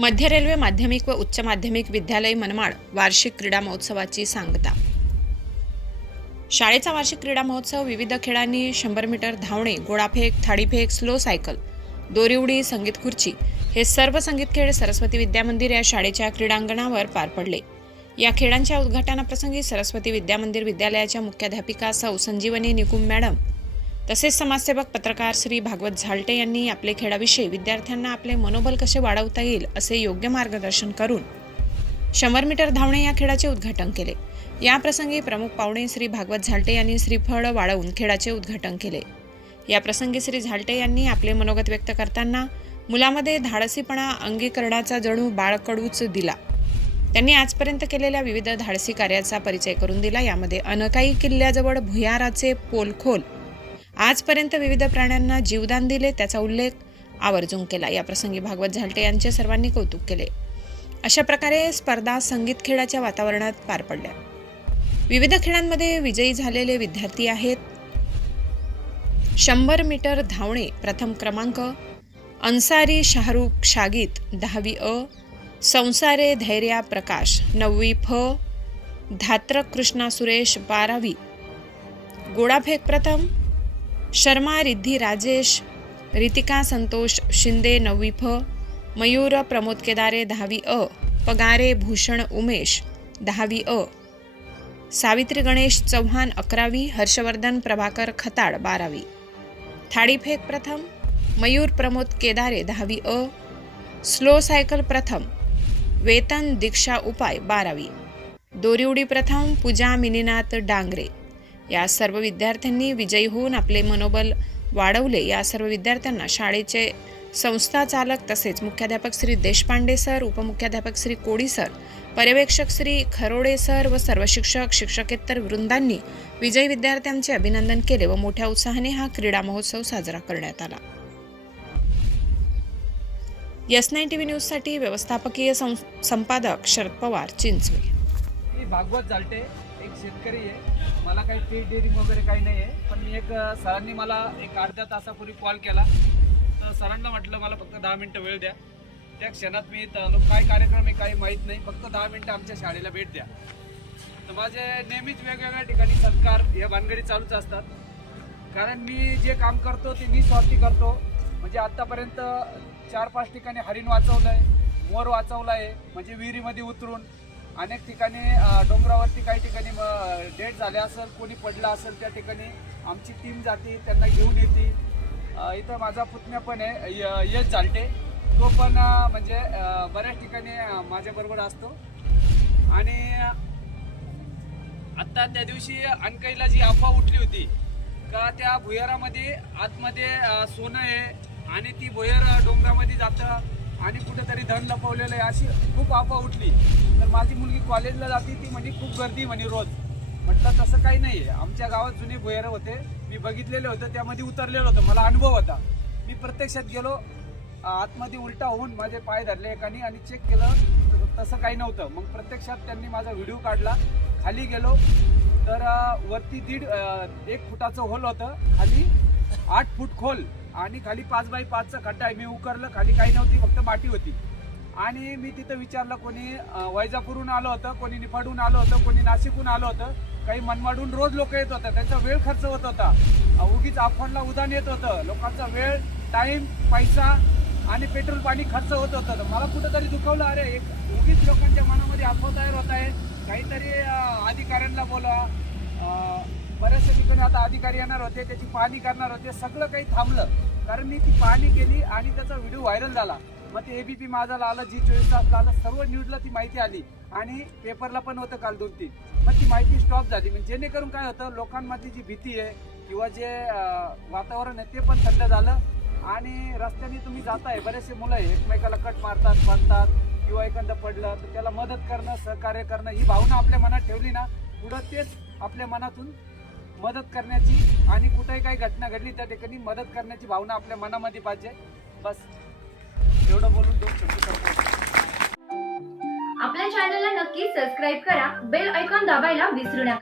मध्य रेल्वे माध्यमिक व उच्च माध्यमिक विद्यालय मनमाड वार्षिक क्रीडा महोत्सवाची सांगता. शाळेचा वार्षिक क्रीडा महोत्सव विविध खेळांनी शंभर मीटर धावणे गोळाफेक थाळीफेक स्लो सायकल दोरीउडी संगीत खुर्ची हे सर्व संगीत खेळ सरस्वती विद्यामंदिर या शाळेच्या क्रीडांगणावर पार पडले. या खेळांच्या उद्घाटनाप्रसंगी सरस्वती विद्यामंदिर विद्यालयाच्या मुख्याध्यापिका सौ संजीवनी निकुम मॅडम तसेच समाजसेवक पत्रकार श्री भागवत झालटे यांनी आपले खेळाविषयी विद्यार्थ्यांना आपले मनोबल कसे वाढवता येईल असे योग्य मार्गदर्शन करून शंभर मीटर धावणे या खेळाचे उद्घाटन केले. या प्रसंगी प्रमुख पाहुणे श्री भागवत झालटे यांनी श्रीफळ वाळवून खेळाचे उद्घाटन केले. या प्रसंगी श्री झालटे यांनी आपले मनोगत व्यक्त करताना मुलामध्ये धाडसीपणा अंगीकरणाचा जणू बाळकडूच दिला. त्यांनी आजपर्यंत केलेल्या विविध धाडसी कार्याचा परिचय करून दिला. यामध्ये अनकाई किल्ल्याजवळ भुयाराचे पोलखोल आजपर्यंत विविध प्राण्यांना जीवदान दिले त्याचा उल्लेख आवर्जून केला. या प्रसंगी भागवत झालटे यांचे सर्वांनी कौतुक केले. अशा प्रकारे स्पर्धा संगीत खेळाच्या वातावरणात पार पडल्या. विविध खेळांमध्ये विजयी झालेले विद्यार्थी आहेत. शंभर मीटर धावणे प्रथम क्रमांक अन्सारी शाहरुख शागित दहावी अ संसारे धैर्या प्रकाश नववी फ धात्र कृष्णा सुरेश बारावी. गोडाफेक प्रथम शर्मा रिद्धी राजेश रितिका संतोष शिंदे नववी फ मयूर प्रमोद केदारे दहावी अ पगारे भूषण उमेश दहावी अ. सावित्री गणेश चव्हाण अकरावी हर्षवर्धन प्रभाकर खताड बारावी. थाळीफेक प्रथम मयूर प्रमोद केदारे दहावी अ. स्लो सायकल प्रथम वेतन दीक्षा उपाय बारावी. दोरीउडी प्रथम पूजा मिनीनाथ डांगरे. या सर्व विद्यार्थ्यांनी विजयी होऊन आपले मनोबल वाढवले. या सर्व विद्यार्थ्यांना शाळेचे संस्था चालक तसेच मुख्याध्यापक श्री देशपांडे सर उपमुख्याध्यापक श्री कोडी सर पर्यवेक्षक श्री खरोडे सर व सर्व शिक्षक शिक्षकेतर वृंदांनी विजयी विद्यार्थ्यांचे अभिनंदन केले व मोठ्या उत्साहाने हा क्रीडा महोत्सव साजरा करण्यात आला. यस नाईन टी व्ही न्यूजसाठी व्यवस्थापकीय सं- संपादक शरद पवार चिंचवे भागवत जालटे. एक शेतकरी आहे. मला काही फी डेअरिंग वगैरे काही नाही आहे. पण मी एक सरांनी मला एक अर्ध्या तासापूर्वी कॉल केला. तर सरांना म्हटलं मला फक्त दहा मिनटं वेळ द्या. त्या क्षणात मी इथं काय कार्यक्रम आहे काही माहीत नाही. फक्त दहा मिनटं आमच्या शाळेला भेट द्या. तर माझे नेहमीच वेगवेगळ्या ठिकाणी सत्कार या भानगडी चालूच असतात. कारण मी जे काम करतो ते मी स्वार्थी करतो. म्हणजे आत्तापर्यंत चार पाच ठिकाणी हरिण वाचवलं आहे मोर वाचवला आहे म्हणजे विहिरीमध्ये उतरून. अनेक ठिकाणी डोंगरावरती काही ठिकाणी डेट झाले असेल कोणी पडलं असेल त्या ठिकाणी आमची टीम जाते त्यांना घेऊन येते. इथं माझा पुतण्या पण आहे य- यश जालटे तो पण म्हणजे बऱ्याच ठिकाणी माझ्याबरोबर असतो. आणि आत्ता त्या दिवशी अनकईला जी अफवा उठली होती का त्या भुयारामध्ये आतमध्ये सोनं आहे आणि ती भुयार डोंगरामध्ये जातं आणि कुठेतरी धन लपवलेलं आहे अशी खूप अफवा उठली. तर माझी मुलगी कॉलेजला जाते ती म्हणजे खूप गर्दी म्हणे रोज. म्हटलं तसं काही नाही आहे. आमच्या गावात जुने भुयारं होते. मी बघितलेले होते त्यामध्ये उतरलेलं होतं. मला अनुभव होता. मी प्रत्यक्षात गेलो. आतमध्ये उलटा होऊन माझे पाय धरले एकाने आणि चेक केलं. तसं काही नव्हतं. मग प्रत्यक्षात त्यांनी माझा व्हिडिओ काढला. खाली गेलो. तर वरती दीड एक फुटाचं होल होतं. खाली आठ फूट खोल. आणि खाली पाच बाय पाचचा खड्डा आहे. मी उकरलं खाली काही नव्हती फक्त माटी होती. आणि मी तिथं विचारलं कोणी वैजापूरहून आलं होतं कोणी निफाडून आलं होतं कोणी नाशिकहून आलं होतं. काही मनमाडून रोज लोक येत होतं त्यांचा वेळ खर्च होत होता. उगीच अफवांना उदान येत होतं. लोकांचा वेळ टाईम पैसा आणि पेट्रोल पाणी खर्च होत होतं. तर मला कुठंतरी दुखवलं अरे एक उगीच लोकांच्या मनामध्ये अफवा तयार होत आहे. काहीतरी अधिकाऱ्यांना बोला. बऱ्याचशा ठिकाणी आता अधिकारी येणार होते त्याची पाहणी करणार होते सगळं काही थांबलं. कारण मी ती पाहणी केली आणि त्याचा व्हिडिओ व्हायरल झाला. मग ते एबीपी माझाला आलं जी चोवीस तासला आलं सर्व न्यूजला ती माहिती आली. आणि पेपरला पण होतं काल दोन तीन मग ती माहिती स्टॉप झाली. म्हणजे जेणेकरून काय होतं लोकांमधली जी भीती आहे किंवा जे वातावरण आहे ते पण थंड झालं. आणि रस्त्याने तुम्ही जाताय बरेचसे मुलं आहे एकमेकाला कट मारतात बांधतात किंवा एखादं पडलं तर त्याला मदत करणं सहकार्य करणं ही भावना आपल्या मनात ठेवली ना पुढं तेच आपल्या मनातून मदत करण्याची आणि कुठेही काही घटना घडली त्या ठिकाणी मदत करण्याची भावना आपल्या मनामध्ये पाहिजे. बस. एवढं बोलून दोन शब्द आपल्या चॅनलला नक्की सबस्क्राईब करा बेल ऐकॉन दाबायला विसरू नका.